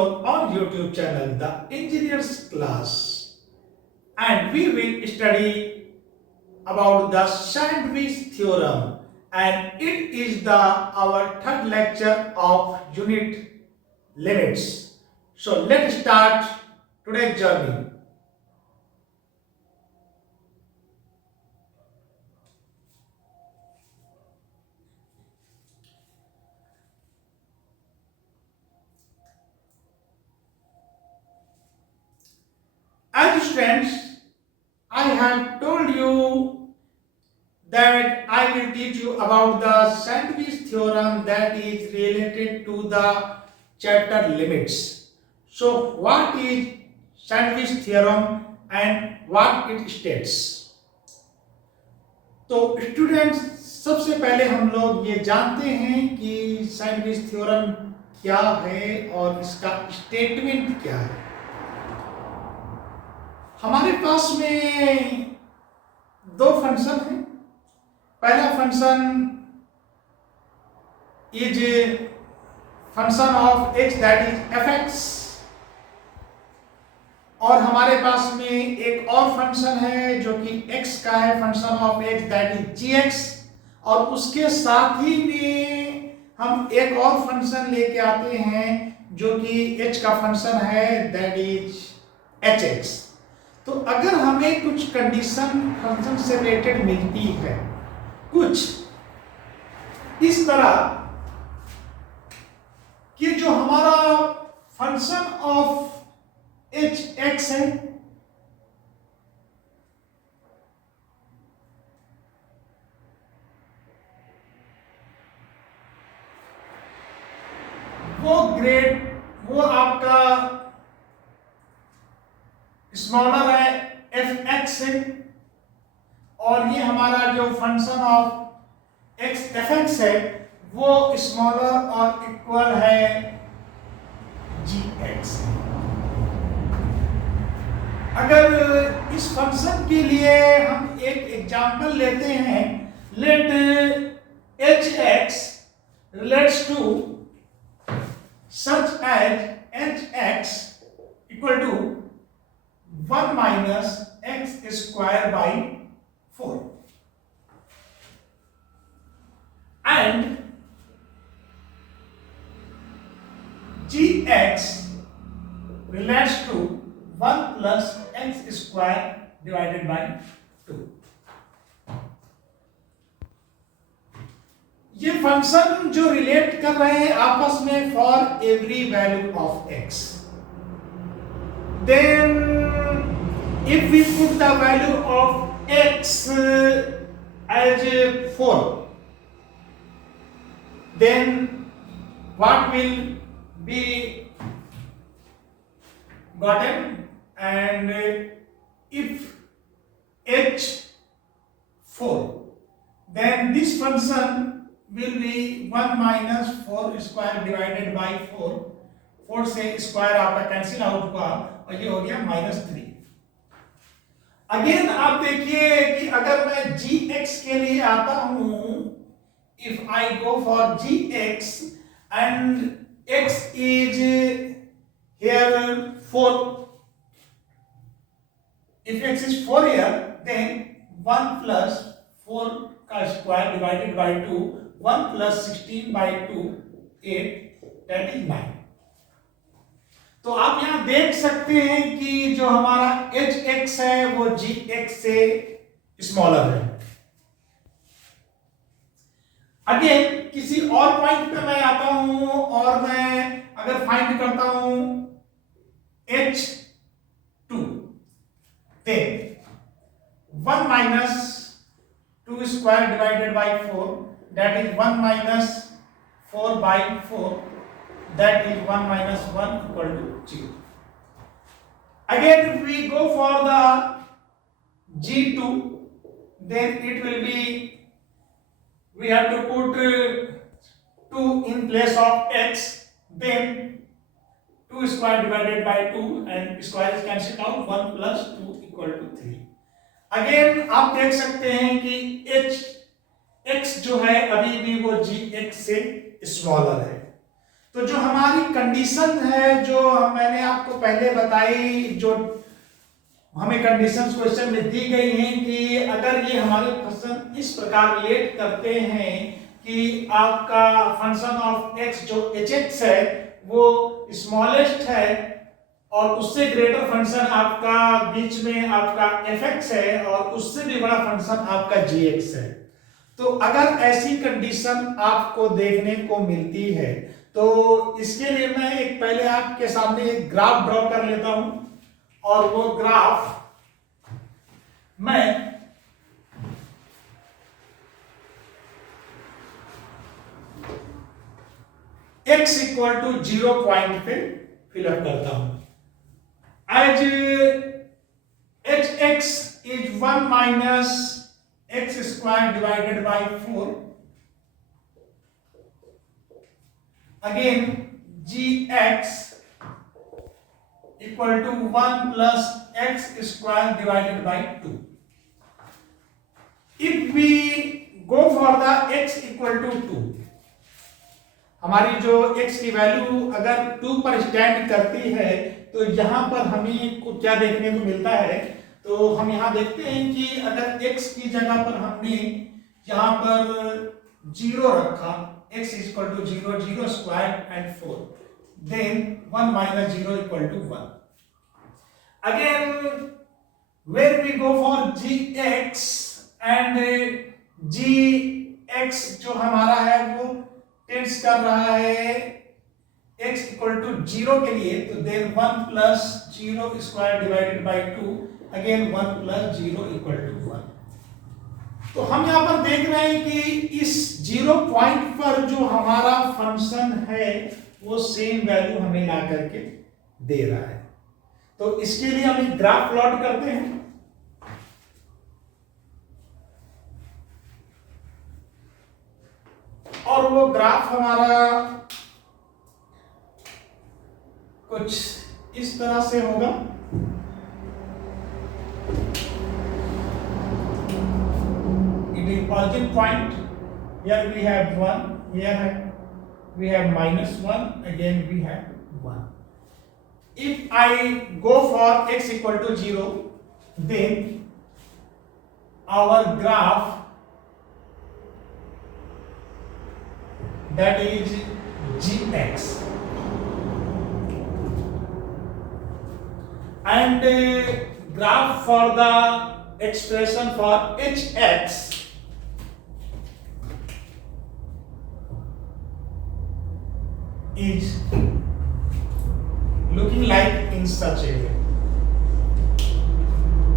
Shalom on YouTube channel, The Engineers Class, and we will study about the Sandwich Theorem, and it is our third lecture of unit limits. So let's start today's journey. As students, I have told you that I will teach you about the Sandwich theorem that is related to the chapter limits. So what is Sandwich theorem and what it states? तो students, सबसे पहले हम लोग ये जानते हैं कि sandwich theorem क्या है और इसका स्टेटमेंट क्या है। हमारे पास में दो फंक्शन हैं। पहला function is function of x that is fx, और हमारे पास में एक और फंक्शन है जो कि x का है, function of x that is gx, और उसके साथ ही में हम एक और फंक्शन लेके आते हैं जो कि h का फंक्शन है दैट इज hx। तो अगर हमें कुछ कंडीशन फंक्शन से रिलेटेड मिलती है, कुछ इस तरह कि जो हमारा फंक्शन ऑफ hx है वो आपका स्मॉलर है fx है, और ये हमारा जो फंक्शन ऑफ x fx है वो स्मॉलर और इक्वल है gx। अगर इस फंक्शन के लिए हम एक एग्जांपल लेते हैं, late hx relates to such as hx equal to 1 minus x square by 4, and gx relates to 1 plus x square divided by 2। ये फंक्शन जो रिलेट कर रहे हैं आपस में for every value of x, then if we put the value of x as 4, then what will be gotten? And if h 4, then this function will be 1 minus 4 square divided by 4। 4 से square आपका cancel out हुआ और ये हो गया -3। Again आप देखिए कि अगर मैं gx के लिए आता हूं, if I go for gx and x is here 4, if x is 4 here, then 1 plus 4 का square divided by 2, 1 plus 16 by 2, 8, that is 9। तो आप यहां देख सकते हैं कि जो हमारा hx है वो gx से स्मॉलर है। अगेन किसी और पॉइंट पे मैं आता हूं और मैं अगर फाइंड करता हूं h2, then 1 minus 2 square divided by 4, that is 1 minus 4 by 4, that is 1 minus 1 equal to 0। Again if we go for the g2, then it will be, we have to put 2 in place of x, then 2 square divided by 2 and square is cancelled out, 1 plus 2 equal to 3। Again आप देख सकते हैं कि h x जो है अभी भी वो gx से स्मॉलर है। तो जो हमारी कंडीशन है, जो मैंने आपको पहले बताई, जो हमें कंडीशंस क्वेश्चन में दी गई हैं कि अगर ये हमारे फंक्शन इस प्रकार रिलेट करते हैं कि आपका फंक्शन ऑफ x जो hx है वो स्मॉलेस्ट है और उससे ग्रेटर फंक्शन आपका बीच में आपका fx है और उससे भी बड़ा फंक्शन आपका gx है। तो अगर ऐसी कंडीशन आपको देखने को मिलती है तो इसके लिए मैं एक पहले आपके सामने एक ग्राफ ड्रॉ कर लेता हूं और वो ग्राफ मैं x इक्वल टू 0 पॉइंट पे फिलअप करता हूं। As hx is 1 minus x square divided by 4, again gx equal to 1 plus x square divided by 2। If we go for the x equal to 2, हमारी जो x की value अगर 2 पर stand करती है तो यहां पर हमें को क्या देखने को मिलता है, तो हम यहां देखते हैं कि अगर x की जगह पर हमने यहां पर 0 रखा, x equal to 0, 0 square and 4, then 1 minus 0 equal to 1। Again when we go for gx and gx जो हमारा है वो टेंड्स कर रहा है x इक्वल टू 0 के लिए, तो then 1 plus 0 square divided by 2, again 1 plus 0 equal to 1। तो हम यहां पर देख रहे हैं कि इस 0 पॉइंट पर जो हमारा फंक्शन है वो सेम वैल्यू हमें ला करके दे रहा है। तो इसके लिए हम एक ग्राफ प्लॉट करते हैं। और वो ग्राफ हमारा कुछ इस तरह से होगा। It is origin point. Here we have 1, here we have minus 1, again we have 1. If I go for x equal to 0, then our graph, that is gx, and graph for the expression for hx is looking like in such a way.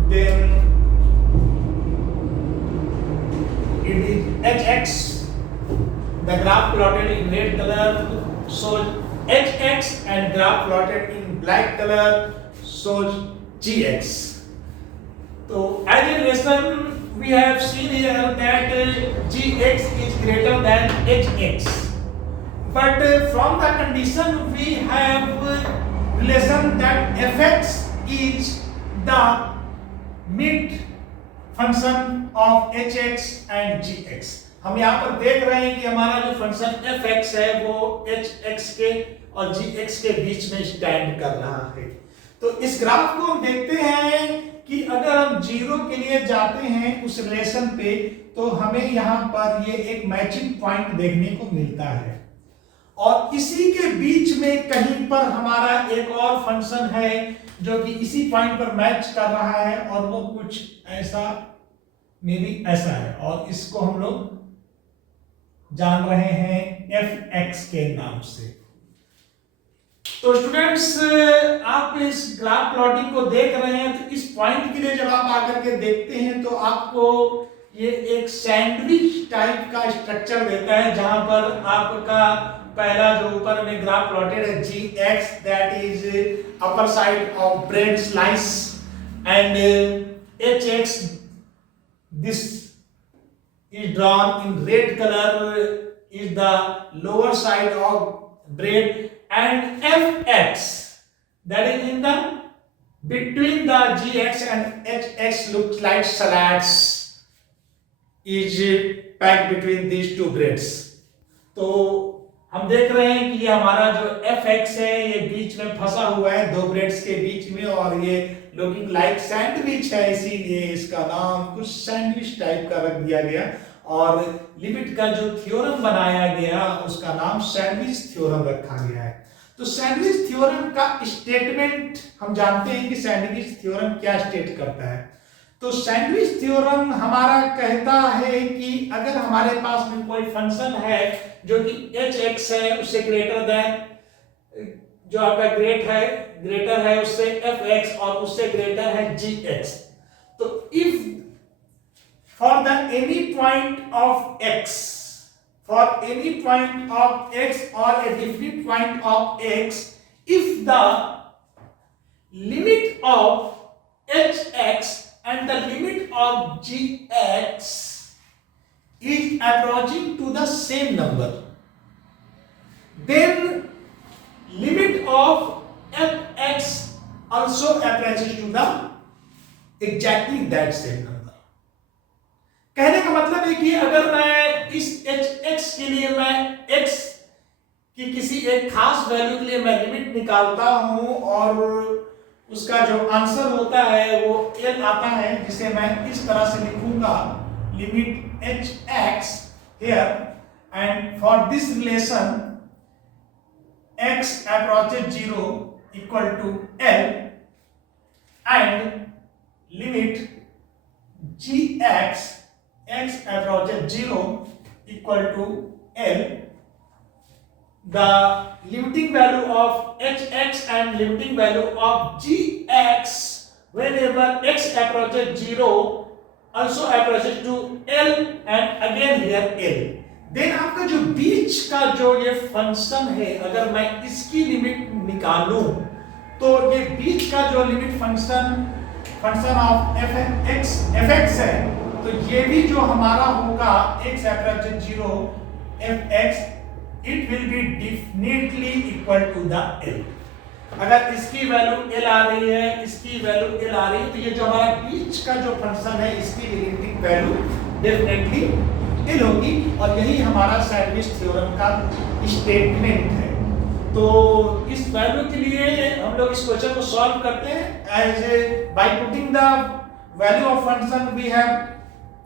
Then it is hx, the graph plotted in red color shows hx and graph plotted in black color shows gx. So as a lesson we have seen here that gx is greater than hx, but from the condition we have relation that fx is the mid function of hx and gx. हम यहाँ पर देख रहे हैं कि हमारा जो function fx है वो hx के और gx के बीच में स्टैंड कर रहा है। तो इस ग्राफ को हम देखते हैं कि अगर हम 0 के लिए जाते हैं उस रिलेशन पे तो हमें यहाँ पर ये एक मैचिंग पॉइंट देखने को मिलता है और इसी के बीच में कहीं पर हमारा एक और फंक्शन है जो कि इसी पॉइंट पर मैच कर रहा है और वो कुछ ऐसा मे बी ऐसा है और इसको हम लोग जान रहे हैं fx के नाम से। तो स्टूडेंट्स आप इस ग्राफ प्लॉटिंग को देख रहे हैं तो इस पॉइंट के लिए जब आप आकर के देखते हैं तो आपको ये एक सैंडविच टाइप का स्ट्रक्चर देता है जहां पर आपका पहला जो ऊपर में ग्राफ प्लॉटेड है gx, that is upper side of bread slice, and hx, this is drawn in red color, is the lower side of bread, and fx, that is in the between the gx and hx, looks like salads, is packed between these two breads. तो हम देख रहे हैं कि ये हमारा जो F x है ये बीच में फंसा हुआ है दो ब्रेड्स के बीच में, और ये लुकिंग लाइक सैंडविच है, इसीलिए इसका नाम कुछ सैंडविच टाइप का रख दिया गया। और लिमिट का जो थ्योरम बनाया गया उसका नाम सैंडविच थ्योरम रखा गया है। तो सैंडविच थ्योरम का स्टेटमेंट हम जानते हैं कि सैंडविच थ्योरम क्या स्टेट करता है। तो सैंडविच थ्योरम हमारा कहता है कि अगर हमारे पास में कोई फंक्शन है जो कि एच एक्स है उससे ग्रेटर देन जो आपका ग्रेटर है उससे एफ एक्स और उससे ग्रेटर है जी एक्स। तो if for the any point of x for any point of x or a different point of x, if the limit of hx and the limit of gx is approaching to the same number, then limit of fx also approaches to the exactly that same number। कहने का मतलब है कि अगर मैं इस hx के लिए मैं x की किसी एक खास वैल्यू के लिए मैं लिमिट निकालता हूं और उसका जो आंसर होता है वो l आता है, जिसे मैं इस तरह से लिखूंगा limit hx here and for this relation x approaches 0 equal to l and limit gx x approaches 0 equal to l, the limiting value of hx and limiting value of gx whenever x approaches 0 also approaches to l and again here l। then आपका जो बीच का जो ये function है अगर मैं इसकी limit निकालूं तो ये बीच का जो लिमिट फंक्शन ऑफ fx है, तो ये भी जो हमारा होगा x approaches 0 fx it will be definitely equal to the l। अगर इसकी वैल्यू l आ रही है, इसकी वैल्यू l आ रही है, तो ये जो हमारा बीच का जो फंक्शन है इसकी लिमिटिंग वैल्यू डेफिनेटली l होगी, और यही हमारा सैंडविच थ्योरम का स्टेटमेंट है। तो इस वैल्यू के लिए हम लोग इस क्वेश्चन को सॉल्व करते हैं as by putting the value of function we have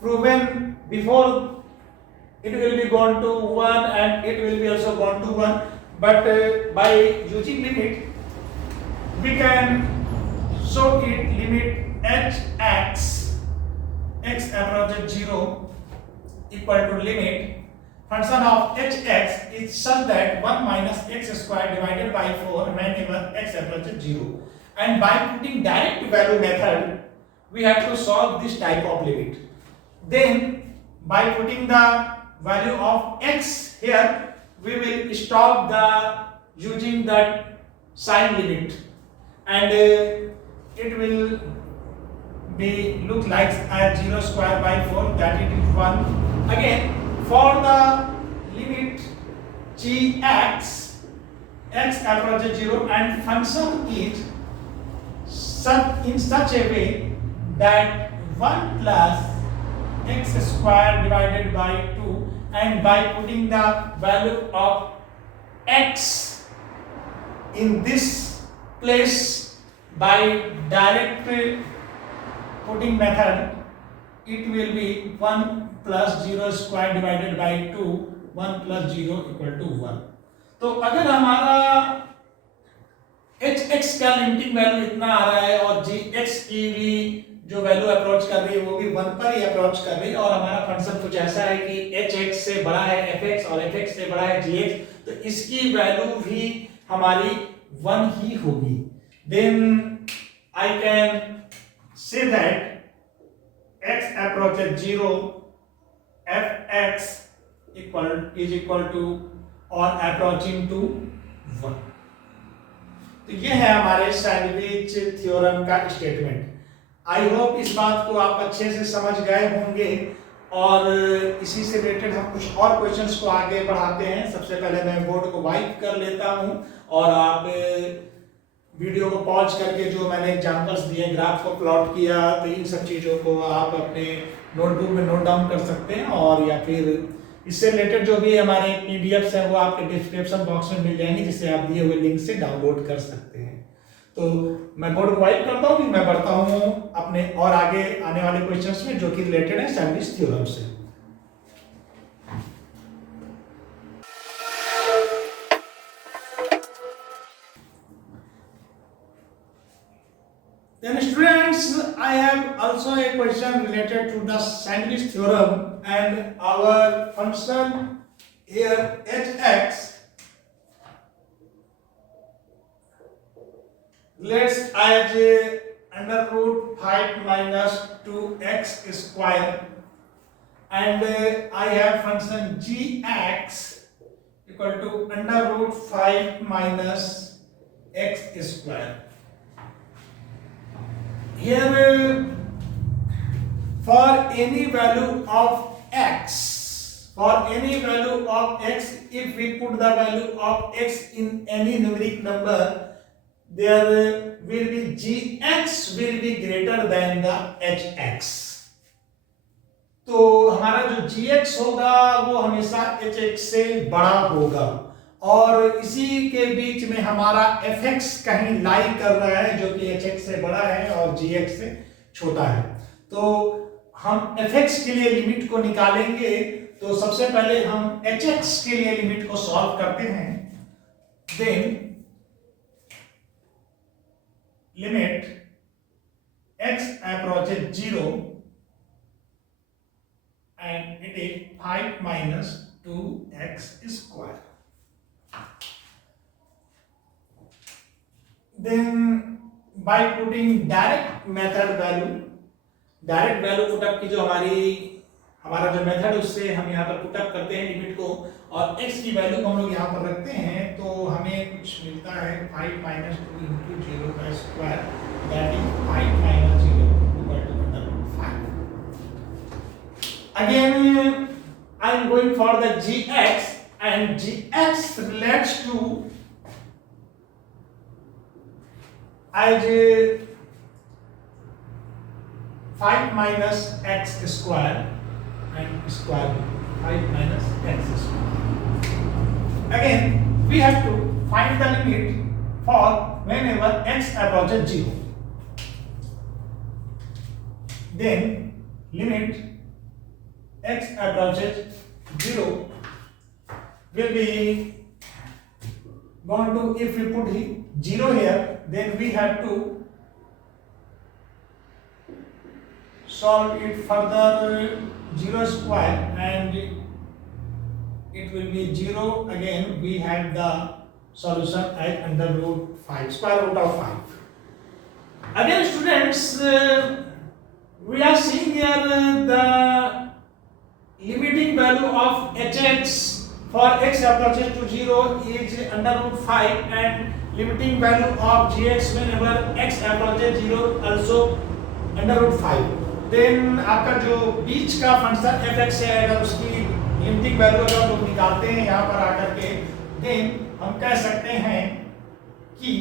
proven before, it will be gone to 1 and it will be also gone to 1, but by using limit we can show it limit hx x approaches 0 equal to limit function of hx is such that 1 minus x square divided by 4 whenever x approaches 0, and by putting direct value method we have to solve this type of limit। Then by putting the value of x here we will stop the using that sign limit and it will be look like as 0 square by 4, that it is 1। again for the limit gx x approaches 0 and function is in such a way that 1 plus x square divided by 2, and by putting the value of x in this place by direct putting method it will be 1 plus 0 square divided by 2, 1 plus 0 equal to 1। तो अगर हमारा hx का limiting value इतना आ रहा है और gx की भी जो वैल्यू अप्रोच कर रही है वो भी 1 पर ही अप्रोच कर रही है, और हमारा फंक्शन कुछ ऐसा है कि hx से बड़ा है fx और fx से बड़ा है gx, तो इसकी वैल्यू भी हमारी 1 ही होगी। Then I can say that x approaches 0 fx is equal to or approaching to 1। तो ये है हमारे सैंडविच थ्योरम का स्टेटमेंट। आई होप इस बात को आप अच्छे से समझ गए होंगे, और इसी से रिलेटेड हम कुछ और क्वेश्चंस को आगे बढ़ाते हैं। सबसे पहले मैं बोर्ड को वाइप कर लेता हूं और आप वीडियो को पॉज करके जो मैंने एग्जांपल्स दिए, ग्राफ को प्लॉट किया, तो इन सब चीज़ों को आप अपने नोटबुक में नोट डाउन कर सकते हैं, और या फिर इससे रिलेटेड जो भी हमारे पीडीएफ्स हैं वो आपके डिस्क्रिप्शन बॉक्स में मिल जाएंगे, जिसे आप दिए हुए लिंक से डाउनलोड कर सकते हैं। तो मैं बोर्ड को वाइप करता हूँ कि मैं बढ़ता हूँ अपने और आगे आने वाले क्वेश्चंस में जो कि रिलेटेड है सैंडविच थ्योरम से। Then students, I have also a question related to the sandwich theorem, and our function here hx, let's as under root 5 minus 2x square, and I have function gx equal to under root 5 minus x square. Here for any value of x, if we put the value of x in any numeric number, there will be gx will be greater than the hx. तो हमारा जो gx होगा वो हमेशा hx से बड़ा होगा, और इसी के बीच में हमारा fx कहीं लाई कर रहा है जो कि hx से बड़ा है और gx से छोटा है। तो हम fx के लिए लिमिट को निकालेंगे, तो सबसे पहले हम hx के लिए लिमिट को सॉल्व करते हैं। Then limit x approaches 0 and it is 5 minus 2x square. Then by putting direct method value put up की जो हमारा जो मेथड है उससे हम यहाँ पर पुट अप करते हैं लिमिट को, और x की वैल्यू को हम लोग यहाँ पर रखते हैं, तो हमें कुछ मिलता है 5 minus 2 into 0 का square, that is 5 minus 0 equal to under root 5. Again I am going for the gx, and gx relates to as 5 minus x square and square 5 minus x square. Again we have to find the limit for whenever x approaches 0. Then limit x approaches 0 will be going to, if we put 0 here, then we have to solve it further 0 square, and it will be 0. Again we have the solution as under root 5, square root of 5. Again students, we are seeing here the limiting value of hx for x approaches to 0 is under root 5, and limiting value of gx whenever x approaches 0 also under root 5. Then आपका जो बीच का function fx है, अगर उसकी limiting value अगर हम लोग निकालते हैं यहाँ पर आकर के, देन हम कह सकते हैं कि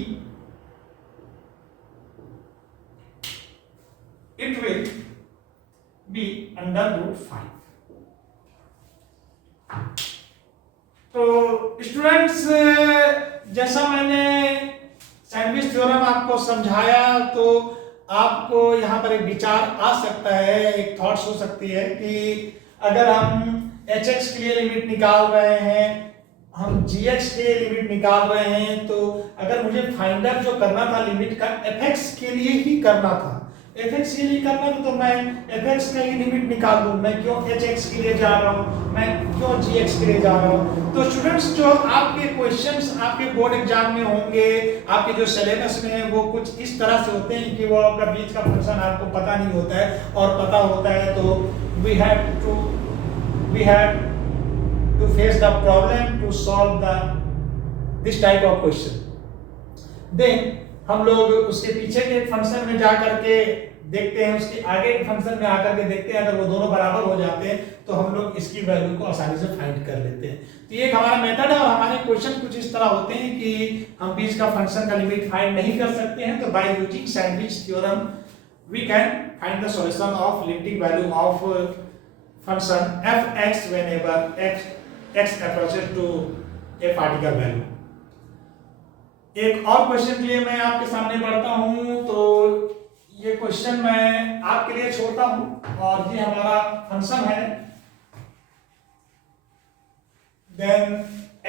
it will be under root 5. तो स्टूडेंट्स, जैसा मैंने सैंडविच थ्योरम आपको समझाया, तो आपको यहाँ पर एक विचार आ सकता है, एक थॉट्स हो सकती है कि अगर हम hx के लिए लिमिट निकाल रहे हैं, हम gx के लिए लिमिट निकाल रहे हैं, तो अगर मुझे फाइंड आउट जो करना था लिमिट का fx के लिए ही करना था, fx के लिए करना था, तो मैं fx का ही लिमिट निकाल लूं। मैं क्यों hx के लिए जा रहा हूं, मैं क्यों gx के लिए जा रहा हूं। तो स्टूडेंट्स, जो आपके क्वेश्चंस आपके बोर्ड एग्जाम में होंगे, आपके जो सिलेबस में है, वो कुछ इस तरह से होते हैं कि वो आपका बीच का फंक्शन आपको पता नहीं होता है, और पता होता है तो we have to face the problem to solve this type of question. देन हम लोग उसके पीछे के फंक्शन में जा करके देखते हैं, उसके आगे के फंक्शन में आकर के देखते हैं, अगर वो दोनों बराबर हो जाते हैं तो हम लोग इसकी वैल्यू को आसानी से फाइंड कर लेते हैं। तो ये एक हमारा मेथड है, और हमारे क्वेश्चन कुछ इस तरह होते हैं कि हम बीच का फंक्शन का लिमिट फाइंड नहीं कर सकते हैं, तो by using sandwich theorem we can find the solution of limiting value of function f(x) whenever x approaches to a particular value। एक और क्वेश्चन के लिए मैं आपके सामने पढ़ता हूं, तो ये क्वेश्चन मैं आपके लिए छोड़ता हूं और ये हमारा फंक्शन है। देन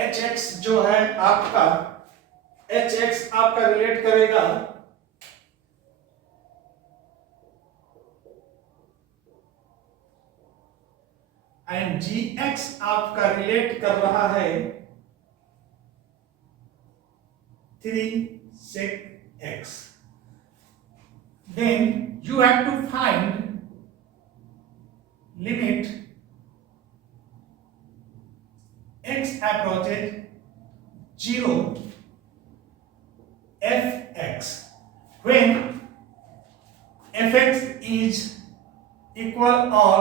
hx जो है आपका, hx आपका रिलेट करेगा एंड gx आपका रिलेट कर रहा है 3 sec x। Then you have to find limit x approaches 0 fx when fx is equal or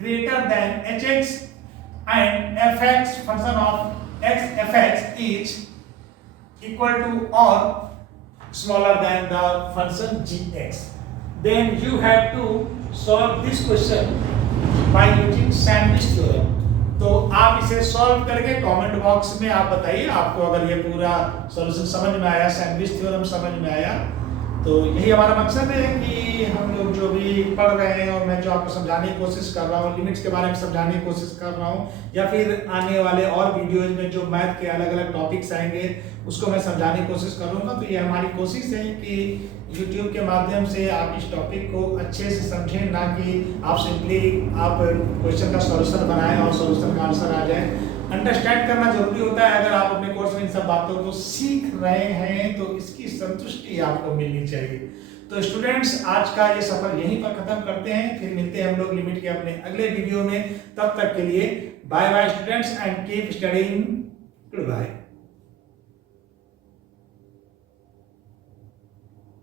greater than hx and fx function of x fx is equal to or smaller than the function gx। Then you have to solve this question by using sandwich theorem। तो आप इसे solve करके comment box में आप बताइए आपको अगर ये पूरा सॉल्यूशन समझ में आया, सैंडविच थ्योरम समझ में आया। तो यही हमारा मकसद है कि हम लोग जो भी पढ़ रहे हैं और मैं जो आपको समझाने की कोशिश कर रहा हूँ, लिमिट्स के बारे में समझाने की कोशिश कर रहा हूँ, या फिर आने वाले और वीडियोज में जो मैथ के अलग अलग टॉपिक्स आएंगे उसको मैं समझाने की कोशिश करूँगा। तो ये हमारी कोशिश है कि YouTube के माध्यम से आप इस टॉपिक को अच्छे से समझें, ना कि आप सिंपली आप क्वेश्चन का सॉल्यूशन बनाएं और सॉल्यूशन का आंसर आ जाए। अंडरस्टैंड करना जरूरी होता है। अगर आप अपने कोर्स में इन सब बातों को सीख रहे हैं तो इसकी संतुष्टि आपको मिलनी चाहिए। तो स्टूडेंट्स, आज का ये सफर यहीं पर खत्म करते हैं, फिर मिलते हैं हम लोग लिमिट के अपने अगले वीडियो में। तब तक के लिए bye bye students and keep studying. Good bye.